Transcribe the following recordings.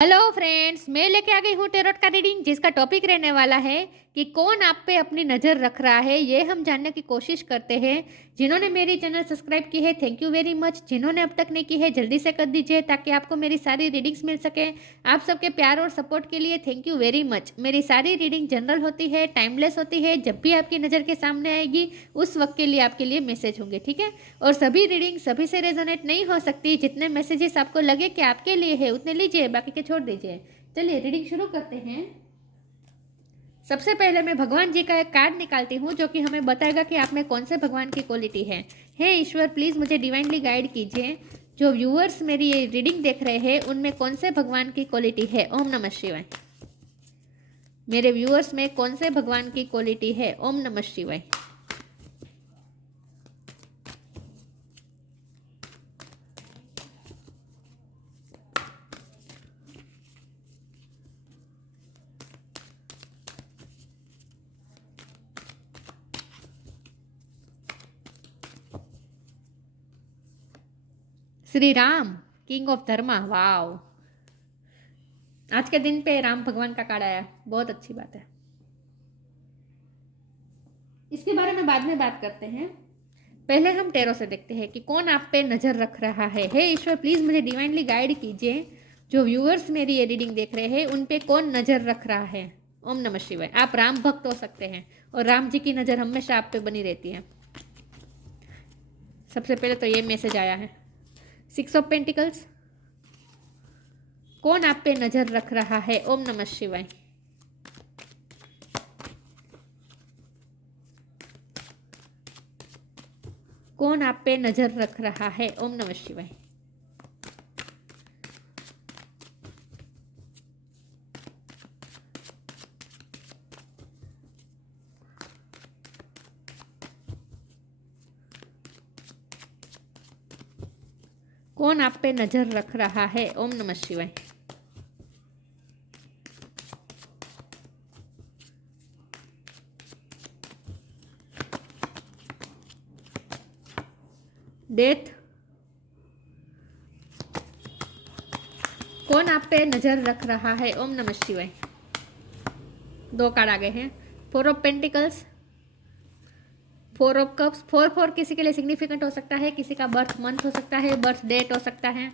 Hello friends, मैं लेके आ गई हूँ टेरोट का रीडिंग जिसका टॉपिक रहने वाला है कि कौन आप पे अपनी नज़र रख रहा है। ये हम जानने की कोशिश करते हैं। जिन्होंने मेरी चैनल सब्सक्राइब की है थैंक यू वेरी मच। जिन्होंने अब तक नहीं की है जल्दी से कर दीजिए ताकि आपको मेरी सारी रीडिंग्स मिल सके। आप सबके प्यार और सपोर्ट के लिए थैंक यू वेरी मच। मेरी सारी रीडिंग जनरल होती है, टाइमलेस होती है। जब भी आपकी नज़र के सामने आएगी उस वक्त के लिए आपके लिए मैसेज होंगे, ठीक है। और सभी रीडिंग सभी से रेजोनेट नहीं हो सकती। जितने मैसेजेस आपको लगे कि आपके लिए है उतने लीजिए, बाकी के छोड़ दीजिए। चलिए रीडिंग शुरू करते हैं। सबसे पहले मैं भगवान जी का एक कार्ड निकालती हूँ जो कि हमें बताएगा कि आप में कौन से भगवान की क्वालिटी है। हे ईश्वर, प्लीज़ मुझे डिवाइनली गाइड कीजिए। जो व्यूअर्स मेरी ये रीडिंग देख रहे हैं उनमें कौन से भगवान की क्वालिटी है। ओम नमः शिवाय। मेरे व्यूअर्स में कौन से भगवान की क्वालिटी है। ओम नमः शिवाय। Shri Ram, king of Dharma. Wow, आज के दिन पे राम भगवान का कार्ड आया, बहुत अच्छी बात है। इसके बारे में बाद में बात करते हैं। पहले हम टेरो से देखते हैं कि कौन आप पे नज़र रख रहा है। हे ईश्वर, प्लीज़ मुझे डिवाइनली गाइड कीजिए। जो व्यूअर्स मेरी ये रीडिंग देख रहे हैं उन पे कौन नज़र रख रहा है। ओम नमः शिवाय। आप राम भक्त हो सकते हैं और राम जी की नज़र हमेशा आप पे बनी रहती है। सबसे पहले तो ये मैसेज आया है, 6 ऑफ पेंटिकल्स। कौन आप पे नज़र रख रहा है। ओम नमः शिवाय। कौन आप पे नज़र रख रहा है। ओम नमः शिवाय। कौन आप पे नज़र रख रहा है। ओम नमः शिवाय। डेथ। कौन आप पे नज़र रख रहा है। ओम नमः शिवाय। 2 कार्ड आ गए हैं, 4 ऑफ पेंटिकल्स, 4 ऑफ कप्स। 4 किसी के लिए सिग्निफिकेंट हो सकता है, किसी का बर्थ मंथ हो सकता है, बर्थ डेट हो सकता है।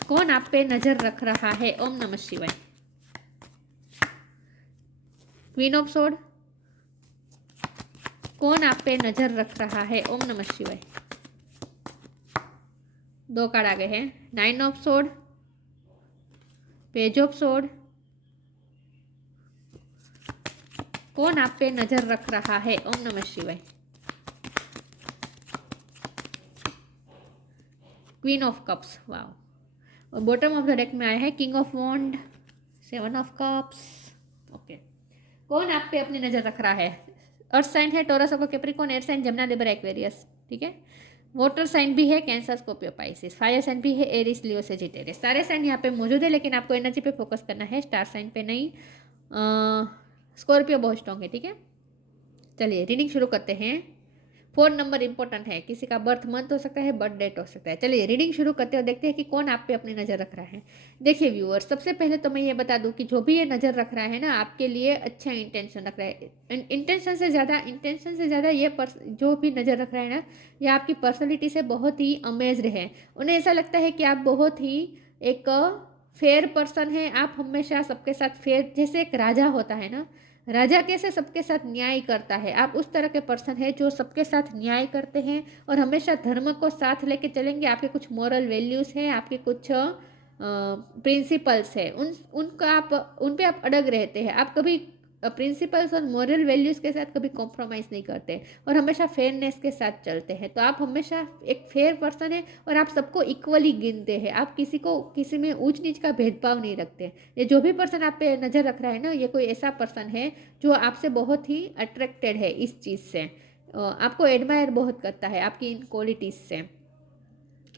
कौन आप पे नज़र रख रहा है। ओम नमः शिवाय। Queen of sword. कौन आप पे नज़र रख रहा है। ओम नमः शिवाय। 2 कार्ड आ गए हैं, 9 of sword, page of sword. कौन आप पे नज़र रख रहा है। ओम नमः शिवाय। Queen of cups. वाओ। और बॉटम ऑफ द डेक में आया है king of wand, 7 of cups. Okay, कौन आप पे अपनी नज़र रख रहा है। अर्थ साइन है टोरस और Capricorn, air sign Gemini, Libra, Aquarius, ठीक है। वाटर साइन भी है Cancer, Scorpio, Pisces. Fire sign भी है एरिस, लियो, सेजिटेरियस। सारे साइन यहाँ पे मौजूद है लेकिन आपको एनर्जी पे फोकस करना है, स्टार साइन पे नहीं। स्कॉर्पियो बहुत स्ट्रॉन्ग है, ठीक है। चलिए रीडिंग शुरू करते हैं। 4 नंबर इंपॉर्टेंट है, किसी का बर्थ मंथ हो सकता है, बर्थ डेट हो सकता है। चलिए रीडिंग शुरू करते हैं और देखते हैं कि कौन आप पे अपनी नज़र रख रहा है। देखिए व्यूअर्स, सबसे पहले तो मैं ये बता दूं कि जो भी ये नज़र रख रहा है ना, आपके लिए अच्छा इंटेंशन रख रहा है। इंटेंशन से ज़्यादा ये जो भी नज़र रख रहा है ना, ये आपकी पर्सनैलिटी से बहुत ही अमेज्ड है। उन्हें ऐसा लगता है कि आप बहुत ही एक फेयर पर्सन है। आप हमेशा सबके साथ फेयर, जैसे एक राजा होता है ना, राजा कैसे सबके साथ न्याय करता है, आप उस तरह के पर्सन है जो सबके साथ न्याय करते हैं और हमेशा धर्म को साथ लेके चलेंगे। आपके कुछ मॉरल वैल्यूज़ हैं, आपके कुछ प्रिंसिपल्स है, उनका आप उन पे आप अड़ग रहते हैं। आप कभी प्रिंसिपल्स और मॉरल वैल्यूज़ के साथ कभी कॉम्प्रोमाइज़ नहीं करते और हमेशा फेयरनेस के साथ चलते हैं। तो आप हमेशा एक फेयर पर्सन है और आप सबको इक्वली गिनते हैं। आप किसी को किसी में ऊंच नीच का भेदभाव नहीं रखते। ये जो भी पर्सन आप पे नज़र रख रहा है ना, ये कोई ऐसा पर्सन है जो आपसे बहुत ही अट्रैक्टेड है इस चीज़ से, आपको एडमायर बहुत करता है आपकी इन क्वालिटीज़ से।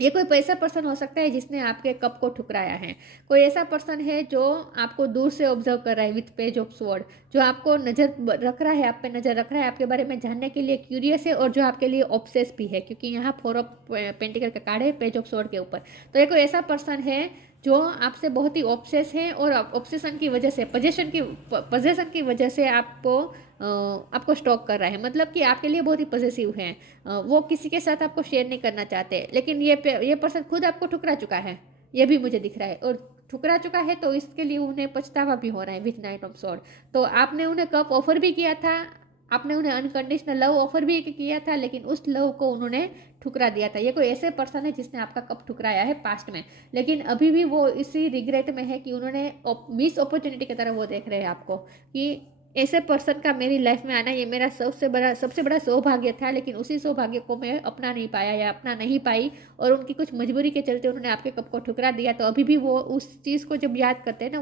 ये कोई ऐसा पर्सन हो सकता है जिसने आपके कप को ठुकराया है। कोई ऐसा पर्सन है जो आपको दूर से ऑब्जर्व कर रहा है विथ पेज ऑफ स्वॉर्ड, जो आपको नज़र रख रहा है, आप पे नज़र रख रहा है, आपके बारे में जानने के लिए क्यूरियस है और जो आपके लिए ऑब्सेस भी है, क्योंकि यहाँ 4 ऑफ पेंटिकल का कार्ड है पेज ऑफ स्वॉर्ड के ऊपर। तो ये कोई ऐसा पर्सन है जो आपसे बहुत ही ऑब्सेस है और ऑब्सेशन की वजह से पोजेशन की वजह से आपको स्टॉक कर रहा है, मतलब कि आपके लिए बहुत ही पॉजेसिव है। वो किसी के साथ आपको शेयर नहीं करना चाहते, लेकिन ये पर्सन खुद आपको ठुकरा चुका है, ये भी मुझे दिख रहा है। और ठुकरा चुका है तो इसके लिए उन्हें पछतावा भी हो रहा है विथ नाइट ऑफ स्वॉर्ड। तो आपने उन्हें कब ऑफर भी किया था, आपने उन्हें अनकंडीशनल लव ऑफर भी किया था, लेकिन उस लव को उन्होंने ठुकरा दिया था। ये कोई ऐसे पर्सन है जिसने आपका कब ठुकराया है पास्ट में, लेकिन अभी भी वो इसी रिग्रेट में है कि उन्होंने मिस अपॉर्चुनिटी की तरह वो देख रहे हैं आपको, कि ऐसे पर्सन का मेरी लाइफ में आना ये मेरा सबसे बड़ा सौभाग्य था, लेकिन उसी सौभाग्य को मैं अपना नहीं पाया या अपना नहीं पाई, और उनकी कुछ मजबूरी के चलते उन्होंने आपके कप को ठुकरा दिया। तो अभी भी वो उस चीज़ को जब याद करते हैं ना,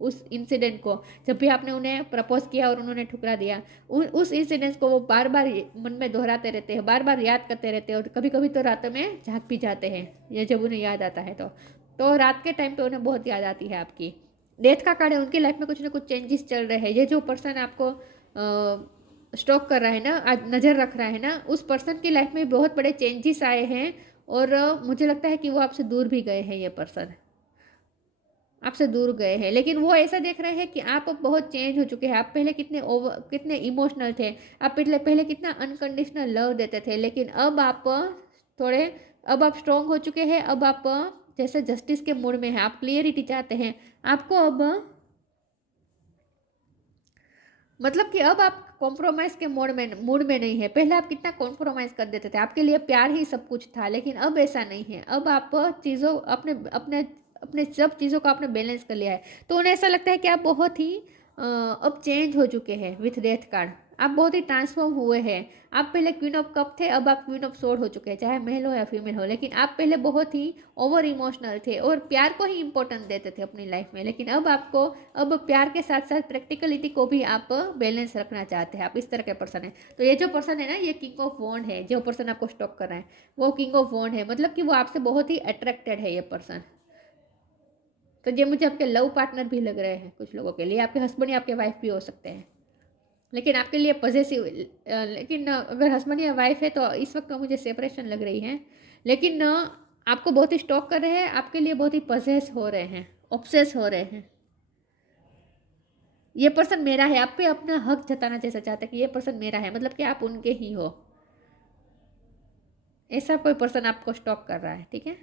उस इंसिडेंट को, जब भी आपने उन्हें प्रपोज किया और उन्होंने ठुकरा दिया, उस इंसिडेंट्स को वो बार बार मन में दोहराते रहते हैं, बार बार याद करते रहते हैं, और कभी कभी तो रातों में जाग भी जाते हैं ये जब उन्हें याद आता है। तो रात के टाइम पे उन्हें बहुत याद आती है आपकी। डेथ का कार्ड है, उनकी लाइफ में कुछ ना कुछ चेंजेस चल रहे हैं। ये जो पर्सन आपको स्टॉक कर रहा है ना, आज नज़र रख रहा है ना, उस पर्सन की लाइफ में बहुत बड़े चेंजेस आए हैं, और मुझे लगता है कि वो आपसे दूर भी गए हैं। ये पर्सन आपसे दूर गए हैं, लेकिन वो ऐसा देख रहे हैं कि आप अब बहुत चेंज हो चुके हैं। आप पहले कितने इमोशनल थे, आप पहले कितना अनकंडीशनल लव देते थे, लेकिन अब आप थोड़े अब आप स्ट्रांग हो चुके हैं। अब आप जैसे जस्टिस के मूड में हैं, आप क्लियरिटी चाहते हैं। आपको अब मतलब कि अब आप कॉम्प्रोमाइज़ के मूड में नहीं है। पहले आप कितना कॉम्प्रोमाइज़ कर देते थे, आपके लिए प्यार ही सब कुछ था, लेकिन अब ऐसा नहीं है। अब आप चीज़ों अपने अपने अपने सब चीज़ों को आपने बैलेंस कर लिया है, तो उन्हें ऐसा लगता है कि आप बहुत ही अब चेंज हो चुके हैं विथ डेथ कार्ड। आप बहुत ही ट्रांसफॉर्म हुए हैं। आप पहले क्वीन ऑफ कप थे, अब आप क्वीन ऑफ सोर्ड हो चुके हैं, चाहे मेल हो या फीमेल हो। लेकिन आप पहले बहुत ही ओवर इमोशनल थे और प्यार को ही इंपॉर्टेंस देते थे अपनी लाइफ में, लेकिन अब प्यार के साथ साथ प्रैक्टिकलिटी को भी आप बैलेंस रखना चाहते हैं। आप इस तरह के पर्सन है। तो ये जो पर्सन है ना, ये किंग ऑफ वॉन्ड है। जो पर्सन आपको स्टॉक कर रहा है वो किंग ऑफ वॉन्ड है, मतलब कि वो आपसे बहुत ही अट्रैक्टेड है ये पर्सन। तो ये मुझे आपके लव पार्टनर भी लग रहे हैं कुछ लोगों के लिए, आपके हस्बैंड या आपके वाइफ भी हो सकते हैं, लेकिन आपके लिए पॉजेसिव। लेकिन अगर हस्बैंड या वाइफ है तो इस वक्त तो मुझे सेपरेशन लग रही है, लेकिन आपको बहुत ही स्टॉक कर रहे हैं, आपके लिए बहुत ही पजेस हो रहे हैं, ऑब्सेस हो रहे हैं। ये पर्सन मेरा है, आप पे अपना हक जताना जैसा चाहता है कि ये पर्सन मेरा है, मतलब कि आप उनके ही हो। ऐसा कोई पर्सन आपको स्टॉक कर रहा है, ठीक है।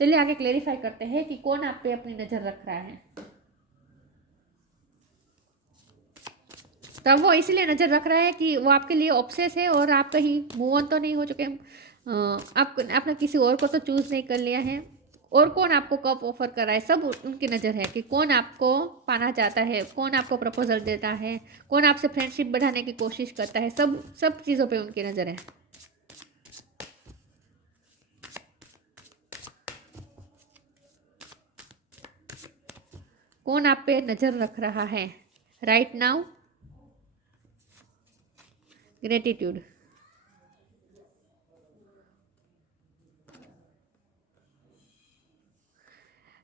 चलिए आगे क्लेरिफाई करते हैं कि कौन आप पे अपनी नज़र रख रहा है। तब वो इसीलिए नज़र रख रहा है कि वो आपके लिए ऑब्सेस है, और आप कहीं मूव ऑन तो नहीं हो चुके। आपने किसी और को तो चूज़ नहीं कर लिया है। और कौन आपको कब ऑफर कर रहा है, सब उनकी नज़र है कि कौन आपको पाना चाहता है, कौन आपको प्रपोजल देता है, कौन आपसे फ्रेंडशिप बढ़ाने की कोशिश करता है। सब चीज़ों पे उनकी नज़र है। कौन आप पे नज़र रख रहा है right now. Gratitude,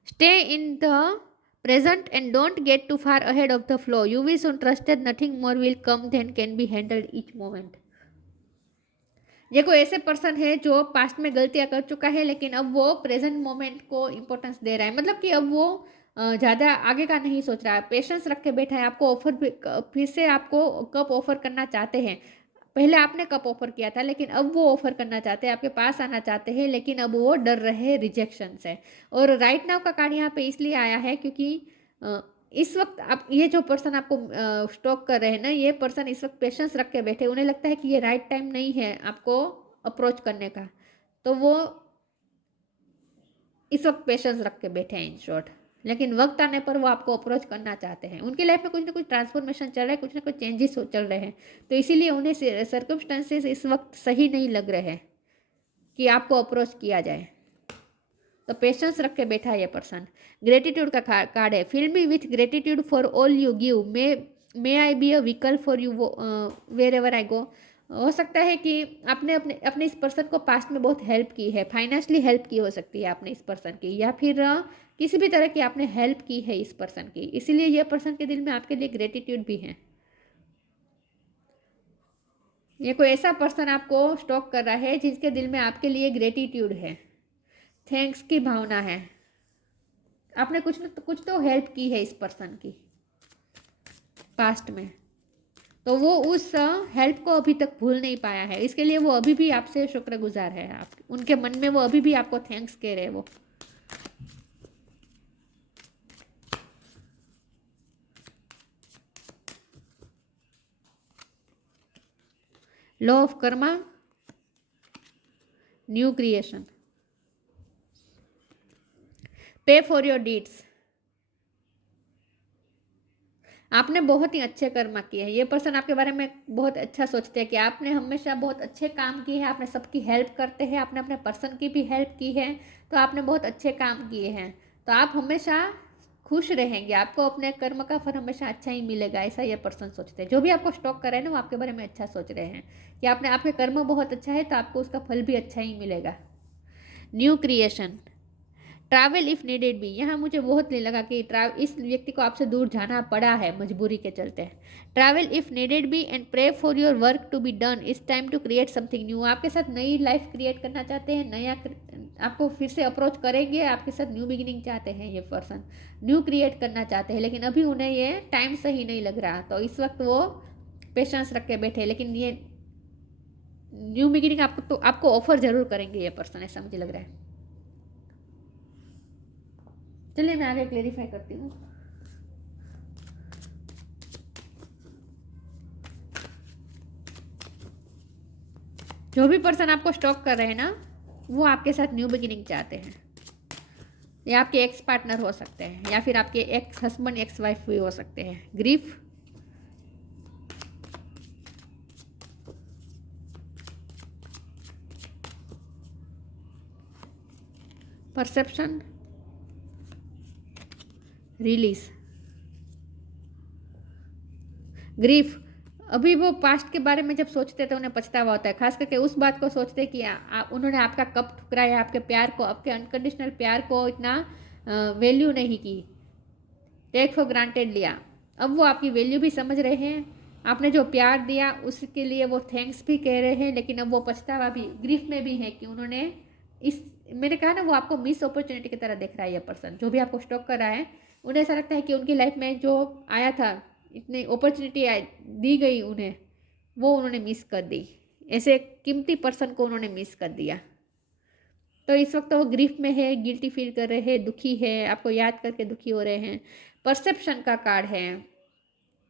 stay in the present and don't get too far ahead of the flow. You wish on trusted nothing more will come than can be handled each moment. ये कोई ऐसे पर्सन है जो past में गलतियां कर चुका है, लेकिन अब वो प्रेजेंट मोमेंट को इम्पोर्टेंस दे रहा है, मतलब कि अब वो ज़्यादा आगे का नहीं सोच रहा है, पेशेंस रख के बैठा है। आपको ऑफर फिर से आपको कब ऑफर करना चाहते हैं। पहले आपने कप ऑफर किया था, लेकिन अब वो ऑफर करना चाहते हैं, आपके पास आना चाहते हैं, लेकिन अब वो डर रहे हैं रिजेक्शन से। और राइट नाउ का कार्ड यहाँ पे इसलिए आया है क्योंकि इस वक्त आप ये जो पर्सन आपको स्टॉक कर रहे हैं ना, ये पर्सन इस वक्त पेशेंस रख के बैठे, उन्हें लगता है कि ये राइट टाइम नहीं है आपको अप्रोच करने का, तो वो इस वक्त पेशेंस रख के बैठे हैं इन शॉर्ट। लेकिन वक्त आने पर वो आपको अप्रोच करना चाहते हैं। उनकी लाइफ में कुछ ना कुछ ट्रांसफॉर्मेशन चल रहा है, कुछ ना कुछ चेंजेस चल रहे हैं, तो इसीलिए उन्हें सर्कमस्टेंसेस इस वक्त सही नहीं लग रहे हैं कि आपको अप्रोच किया जाए। तो पेशेंस रख के बैठा है ये पर्सन। ग्रेटिट्यूड का कार्ड है, fill me with gratitude for all you give, may I be a vehicle for you wherever I go. हो सकता है कि आपने अपने अपने इस पर्सन को पास्ट में बहुत हेल्प की है, फाइनेंशियली हेल्प की हो सकती है आपने इस पर्सन की, या फिर किसी भी तरह की आपने हेल्प की है इस पर्सन की, इसीलिए यह पर्सन के दिल में आपके लिए ग्रेटिट्यूड भी है। ये कोई ऐसा पर्सन आपको स्टॉक कर रहा है जिसके दिल में आपके लिए ग्रेटिट्यूड है, थैंक्स की भावना है। आपने कुछ तो हेल्प की है इस पर्सन की पास्ट में, तो वो उस हेल्प को अभी तक भूल नहीं पाया है। इसके लिए वो अभी भी आपसे शुक्रगुजार है। आप उनके मन में वो अभी भी आपको थैंक्स कह रहे हैं। वो law of Karma, new creation, पे फॉर योर डीड्स। आपने बहुत ही अच्छे कर्म किए हैं। ये पर्सन आपके बारे में बहुत अच्छा सोचते हैं कि आपने हमेशा बहुत अच्छे काम किए हैं, आपने सबकी हेल्प करते हैं, आपने अपने पर्सन की भी हेल्प की है, तो आपने बहुत अच्छे काम किए हैं। तो आप हमेशा खुश रहेंगे, आपको अपने कर्म का फल हमेशा अच्छा ही मिलेगा, ऐसा ये पर्सन सोचते हैं। जो भी आपको स्टॉक कर रहे हैं ना, वो आपके बारे में अच्छा सोच रहे हैं कि आपने आपके कर्म बहुत अच्छा है, तो आपको उसका फल भी अच्छा ही मिलेगा। New creation, travel if needed भी। यहाँ मुझे बहुत नहीं लगा कि इस व्यक्ति को आपसे दूर जाना पड़ा है मजबूरी के चलते। ट्रैवल इफ़ नीडेड भी and pray for your work to be done, it's time to create something new. आपके साथ नई लाइफ क्रिएट करना चाहते हैं, नया आपको फिर से अप्रोच करेंगे, आपके साथ न्यू बिगिनिंग चाहते हैं। ये पर्सन न्यू क्रिएट करना चाहते हैं, लेकिन अभी उन्हें ये टाइम सही नहीं लग रहा, तो इस वक्त वो पेशेंस रख के बैठे। लेकिन ये न्यू बिगिनिंग आपको ऑफर जरूर करेंगे ये पर्सन, ऐसा मुझे लग रहा है। चलिए मैं आगे क्लेरिफाई करती हूँ। जो भी पर्सन आपको स्टॉक कर रहे हैं ना, वो आपके साथ न्यू बिगिनिंग चाहते हैं। ये आपके एक्स पार्टनर हो सकते हैं, या फिर आपके एक्स हस्बैंड एक्स वाइफ भी हो सकते हैं। Grief, perception, release. ग्रीफ, अभी वो पास्ट के बारे में जब सोचते तो उन्हें पछतावा होता है, खास करके उस बात को सोचते कि उन्होंने आपका कब ठुकराया, आपके प्यार को, आपके अनकंडीशनल प्यार को इतना वैल्यू नहीं की, टेक फॉर ग्रांटेड लिया। अब वो आपकी वैल्यू भी समझ रहे हैं, आपने जो प्यार दिया उसके लिए वो थैंक्स भी कह रहे हैं, लेकिन अब वो पछतावा भी, ग्रीफ में भी है कि उन्होंने इस, मैंने कहा ना, वो आपको मिस अपॉर्चुनिटी की तरह देख रहा है। ये पर्सन जो भी आपको स्टॉक कर रहा है, उन्हें ऐसा लगता है कि उनकी लाइफ में जो आया था, इतनी अपॉर्चुनिटी दी गई उन्हें, वो उन्होंने मिस कर दी। ऐसे कीमती पर्सन को उन्होंने मिस कर दिया। तो इस वक्त वो ग्रीफ में है, गिल्टी फील कर रहे हैं, दुखी है, आपको याद करके दुखी हो रहे हैं। परसेप्शन का कार्ड है,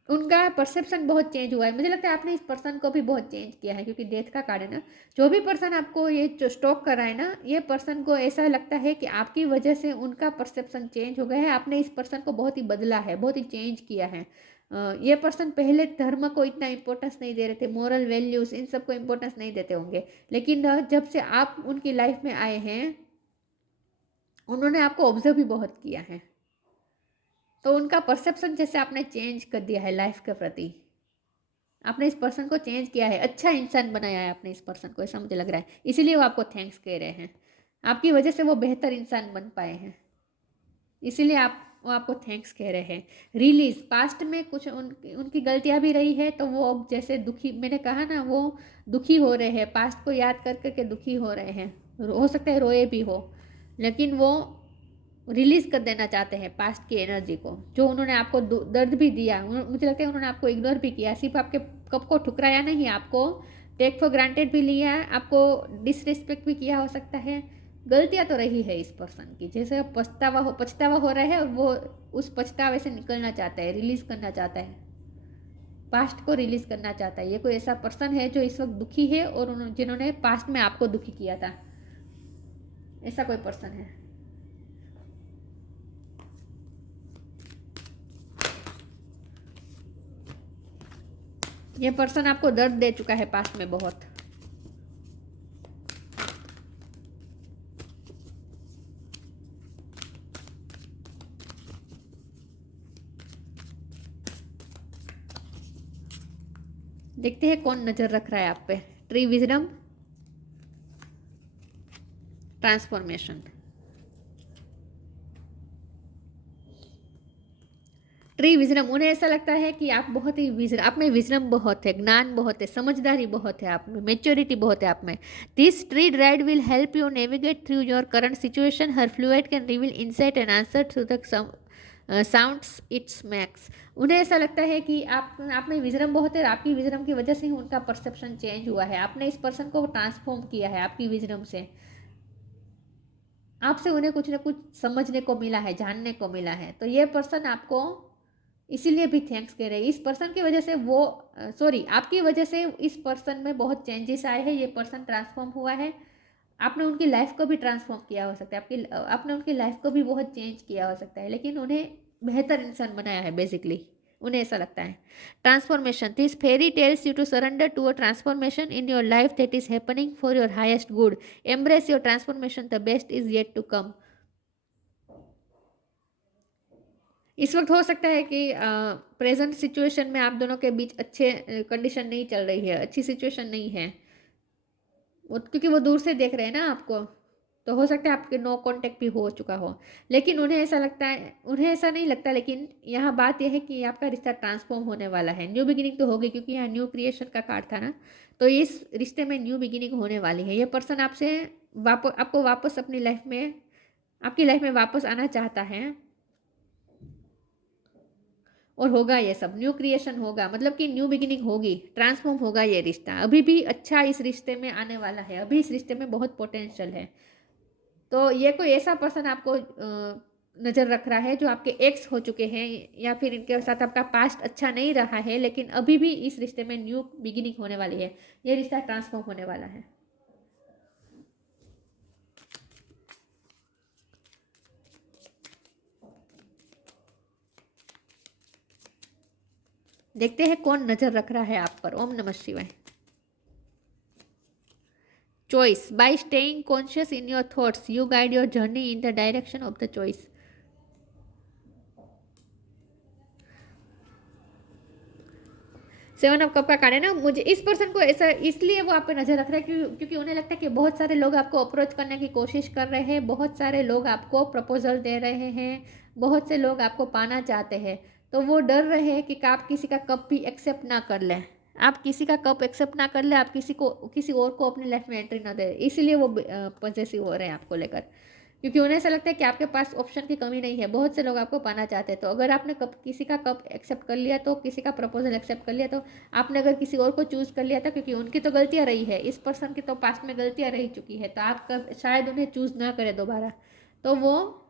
उनका परसेप्शन बहुत चेंज हुआ है। मुझे लगता है आपने इस पर्सन को भी बहुत चेंज किया है, क्योंकि डेथ का कार्ड है ना। जो भी पर्सन आपको ये जो स्टॉक कर रहा है ना, ये पर्सन को ऐसा लगता है कि आपकी वजह से उनका परसेप्शन चेंज हो गया है। आपने इस पर्सन को बहुत ही बदला है, बहुत ही चेंज किया है। ये पर्सन पहले धर्म को इतना इंपॉर्टेंस नहीं दे रहे थे, मॉरल वैल्यूज इन सबको इंपॉर्टेंस नहीं देते होंगे, लेकिन जब से आप उनकी लाइफ में आए हैं, उन्होंने आपको ऑब्जर्व भी बहुत किया है। तो उनका परसेप्शन जैसे आपने चेंज कर दिया है लाइफ के प्रति, आपने इस पर्सन को चेंज किया है, अच्छा इंसान बनाया है आपने इस पर्सन को, ऐसा मुझे लग रहा है। इसीलिए वो आपको थैंक्स कह रहे हैं, आपकी वजह से वो बेहतर इंसान बन पाए हैं, इसीलिए वो आपको थैंक्स कह रहे हैं। रिलीज, पास्ट में कुछ उनकी गलतियां भी रही है, तो वो अब जैसे दुखी, मैंने कहा ना, वो दुखी हो रहे हैं, पास्ट को याद कर करके दुखी हो रहे हैं, हो सकता है रोए भी हो, लेकिन वो रिलीज कर देना चाहते हैं पास्ट की एनर्जी को, जो उन्होंने आपको दर्द भी दिया। मुझे लगता है उन्होंने आपको इग्नोर भी किया, सिर्फ आपके कब को ठुकराया नहीं, आपको टेक फॉर ग्रांटेड भी लिया, आपको डिसरिस्पेक्ट भी किया हो सकता है। गलतियां तो रही है इस पर्सन की, जैसे पछतावा हो रहा है, और वो उस पछतावे से निकलना चाहता है, रिलीज करना चाहता है, पास्ट को रिलीज करना चाहता है। ये कोई ऐसा पर्सन है जो इस वक्त दुखी है, और जिन्होंने पास्ट में आपको दुखी किया था, ऐसा कोई पर्सन है। ये पर्सन आपको दर्द दे चुका है पास्ट में बहुत। देखते हैं कौन नजर रख रहा है आप पे। Tree wisdom, transformation. Tree wisdom, उन्हें ऐसा लगता है कि आप बहुत ही विजडम, आप में विजडम बहुत है, ज्ञान बहुत है, समझदारी बहुत है आप में, मेच्योरिटी बहुत है आप में। This tree dried will help you navigate through your current situation, her fluid can reveal insight and answer through the sounds it's max. उन्हें ऐसा लगता है कि आप में विजडम बहुत है, आपकी विजडम की वजह से ही उनका परसेप्शन चेंज हुआ है, आपने इस पर्सन को ट्रांसफॉर्म किया है आपकी विजडम से, आपसे उन्हें कुछ ना कुछ समझने को मिला है, जानने को मिला है। तो ये पर्सन आपको इसीलिए भी थैंक्स कह रहे हैं। इस पर्सन की वजह से वो सॉरी आपकी वजह से इस पर्सन में बहुत चेंजेस आए हैं, ये पर्सन ट्रांसफॉर्म हुआ है, आपने उनकी लाइफ को भी ट्रांसफॉर्म किया हो सकता है, आपने उनकी लाइफ को भी बहुत चेंज किया हो सकता है, लेकिन उन्हें बेहतर इंसान बनाया है बेसिकली, उन्हें ऐसा लगता है। Transformation, this fairy tells you to surrender to a transformation in your life that is happening for your highest good, embrace your transformation, the best is yet to come. इस वक्त हो सकता है कि प्रेजेंट सिचुएशन में आप दोनों के बीच अच्छे कंडीशन नहीं चल रही है, अच्छी सिचुएशन नहीं है, क्योंकि वो दूर से देख रहे हैं ना आपको, तो हो सकता है आपके नो कांटेक्ट भी हो चुका हो, लेकिन उन्हें ऐसा लगता है, उन्हें ऐसा नहीं लगता, लेकिन यहाँ बात यह है कि आपका रिश्ता ट्रांसफॉर्म होने वाला है, न्यू बिगिनिंग तो होगी, क्योंकि यहाँ न्यू क्रिएशन का कार्ड था ना, तो इस रिश्ते में न्यू बिगिनिंग होने वाली है। ये पर्सन आपसे आपको वापस अपनी लाइफ में, आपकी लाइफ में वापस आना चाहता है, और होगा ये सब, न्यू क्रिएशन होगा, मतलब कि न्यू बिगिनिंग होगी, ट्रांसफॉर्म होगा ये रिश्ता, अभी भी अच्छा इस रिश्ते में आने वाला है, अभी इस रिश्ते में बहुत पोटेंशियल है। तो ये कोई ऐसा पर्सन आपको नज़र रख रहा है जो आपके एक्स हो चुके हैं, या फिर इनके साथ आपका पास्ट अच्छा नहीं रहा है, लेकिन अभी भी इस रिश्ते में न्यू बिगिनिंग होने वाली है, ये रिश्ता ट्रांसफॉर्म होने वाला है। देखते हैं कौन नजर रख रहा है आप पर। ओम नमः शिवाय। Choice, bye staying conscious in your thoughts you guide your journey in the direction of the choice. Seven of cup का कार्ड है ना, मुझे इस पर्सन को ऐसा इसलिए वो आप पे नजर रख रहे हैं क्योंकि उन्हें लगता है कि बहुत सारे लोग आपको अप्रोच करने की कोशिश कर रहे हैं, बहुत सारे लोग आपको प्रपोजल दे रहे हैं, बहुत से लोग आपको पाना चाहते हैं, तो वो डर रहे हैं कि आप किसी का कप भी एक्सेप्ट ना कर लें, आप किसी का कप एक्सेप्ट ना कर ले, आप किसी और को अपनी लाइफ में एंट्री ना दे, इसीलिए वो पॉजेसिव हो रहे हैं आपको लेकर, क्योंकि उन्हें ऐसा लगता है कि आपके पास ऑप्शन की कमी नहीं है, बहुत से लोग आपको पाना चाहते हैं। तो अगर आपने किसी का कप एक्सेप्ट कर लिया, तो किसी का प्रपोजल एक्सेप्ट कर लिया, तो आपने अगर किसी और को चूज़ कर लिया था, क्योंकि उनकी तो गलतियाँ रही है, इस पर्सन की तो पास्ट में गलतियाँ रह चुकी है, तो आप शायद उन्हें चूज़ ना करें दोबारा, तो वो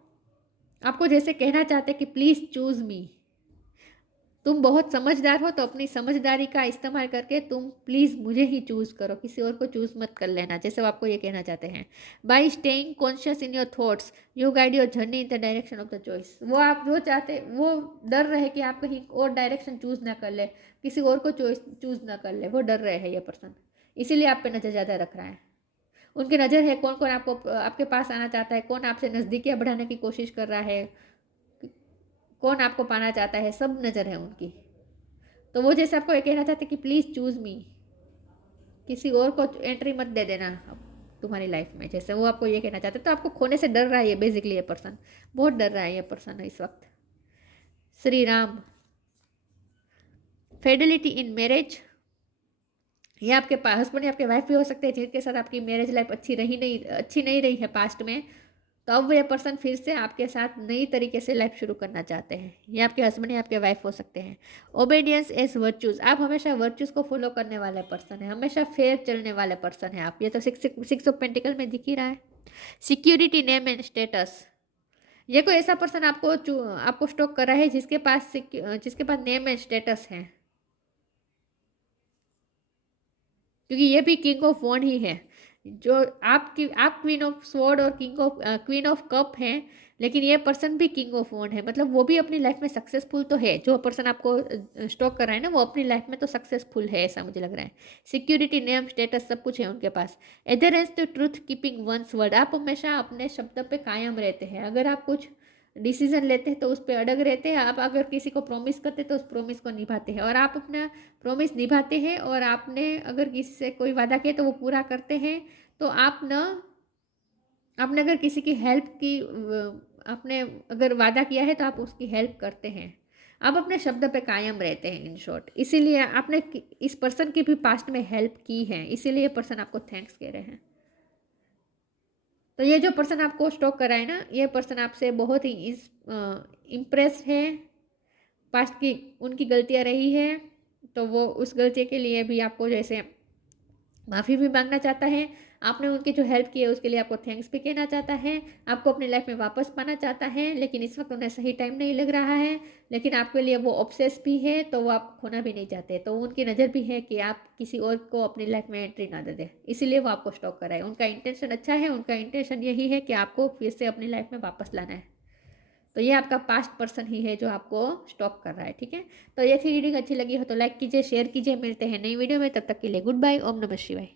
आपको जैसे कहना चाहते हैं कि प्लीज़ चूज़ मी, तुम बहुत समझदार हो, तो अपनी समझदारी का इस्तेमाल करके तुम प्लीज़ मुझे ही चूज़ करो, किसी और को चूज़ मत कर लेना, जैसे वो आपको ये कहना चाहते हैं। By staying conscious in your thoughts you guide your journey in the direction of the choice. वो आप जो चाहते, वो डर रहे कि आप कहीं और डायरेक्शन चूज़ ना कर ले, किसी और को चूज़ ना कर ले, वो डर रहे हैं ये पर्सन, इसीलिए आप पे नज़र ज़्यादा रख रहा है। उनकी नज़र है कौन कौन आपको आपके पास आना चाहता है, कौन आपसे नज़दीकियाँ बढ़ाने की कोशिश कर रहा है, कौन आपको पाना चाहता है, सब नज़र है उनकी। तो वो जैसे आपको ये कहना चाहते कि प्लीज़ चूज़ मी, किसी और को एंट्री मत दे देना तुम्हारी लाइफ में, जैसे वो आपको ये कहना चाहते, तो आपको खोने से डर रहा है ये बेसिकली, ये पर्सन बहुत डर रहा है ये पर्सन इस वक्त। Shri Ram, Fidelity in marriage, ये आपके हस्बैंड या आपके वाइफ भी हो सकते हैं जिनके साथ आपकी मैरिज लाइफ अच्छी नहीं रही है पास्ट में, तो अब ये पर्सन फिर से आपके साथ नई तरीके से लाइफ शुरू करना चाहते हैं। ये आपके हस्बैंड या आपके वाइफ हो सकते हैं। ओबीडियंस एज वर्चूज़, आप हमेशा वर्चूज़ को फॉलो करने वाले पर्सन है, हमेशा फेयर चलने वाले पर्सन है आप, ये तो सिक्स ऑफ पेंटिकल में दिख ही रहा है। सिक्योरिटी, नेम एंड स्टेटस, ये कोई ऐसा पर्सन आपको स्टॉक कर रहा है जिसके पास नेम एंड स्टेटस है, क्योंकि ये भी किंग ऑफ वॉन्ड ही है, जो आप क्वीन ऑफ स्वॉर्ड और क्वीन ऑफ कप हैं, लेकिन ये पर्सन भी किंग ऑफ वॉन्ड है, मतलब वो भी अपनी लाइफ में सक्सेसफुल तो है, जो पर्सन आपको स्टॉक कर रहा है ना, वो अपनी लाइफ में तो सक्सेसफुल है, ऐसा मुझे लग रहा है। सिक्योरिटी, नेम, स्टेटस सब कुछ है उनके पास। Adherence to truth, keeping one's word, आप हमेशा अपने शब्द पे कायम रहते हैं, अगर आप कुछ डिसीजन लेते हैं तो उस पर अड़ग रहते हैं, आप अगर किसी को प्रॉमिस करते हैं तो उस प्रॉमिस को निभाते हैं, और आप अपना प्रॉमिस निभाते हैं, और आपने अगर किसी से कोई वादा किया तो वो पूरा करते हैं। तो आपने अगर किसी की हेल्प की, आपने अगर वादा किया है तो आप उसकी हेल्प करते हैं, आप अपने शब्द पे कायम रहते हैं इन शॉर्ट, इसीलिए आपने इस पर्सन की भी पास्ट में हेल्प की है, इसीलिए ये पर्सन आपको थैंक्स कह रहे हैं। तो ये जो पर्सन आपको स्टॉक कर रहा है ना, ये पर्सन आपसे बहुत ही इम्प्रेस्ड है। पास्ट की उनकी गलतियां रही है तो वो उस गलती के लिए भी आपको जैसे माफ़ी भी मांगना चाहता है। आपने उनकी जो हेल्प की है उसके लिए आपको थैंक्स भी कहना चाहता है। आपको अपनी लाइफ में वापस पाना चाहता है, लेकिन इस वक्त उन्हें सही टाइम नहीं लग रहा है। लेकिन आपके लिए वो ऑब्सेस भी है, तो वो आपको खोना भी नहीं चाहते। तो उनकी नज़र भी है कि आप किसी और को अपनी लाइफ में एंट्री ना दे दें, इसीलिए वो आपको स्टॉक कर रहा है। उनका इंटेंशन अच्छा है, उनका इंटेंशन यही है कि आपको फिर से अपनी लाइफ में वापस लाना है। तो ये आपका पास्ट पर्सन ही है जो आपको स्टॉक कर रहा है, ठीक है। तो ये थी रीडिंग, अच्छी लगी हो तो लाइक कीजिए, शेयर कीजिए। मिलते हैं नई वीडियो में, तब तक के लिए गुड बाय। ओम नमः शिवाय।